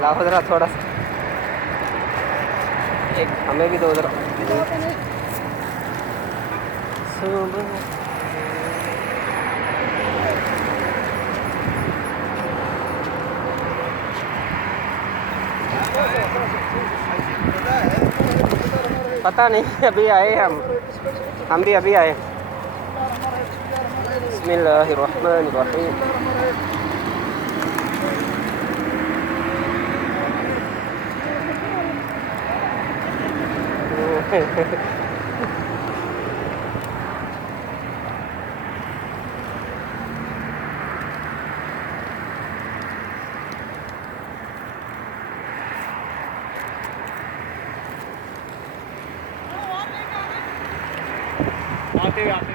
लाओ जरा थोड़ा सा, एक हमें भी दो जरा। पता नहीं, अभी आए हम भी अभी आए। बिस्मिल्लाहिर्रहमानिर्रहीम। आते आते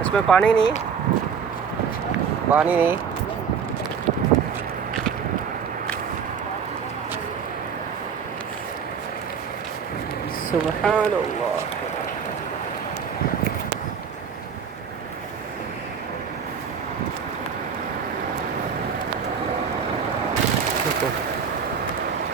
इसमें पानी नहीं, पानी नहीं। सुभान अल्लाह।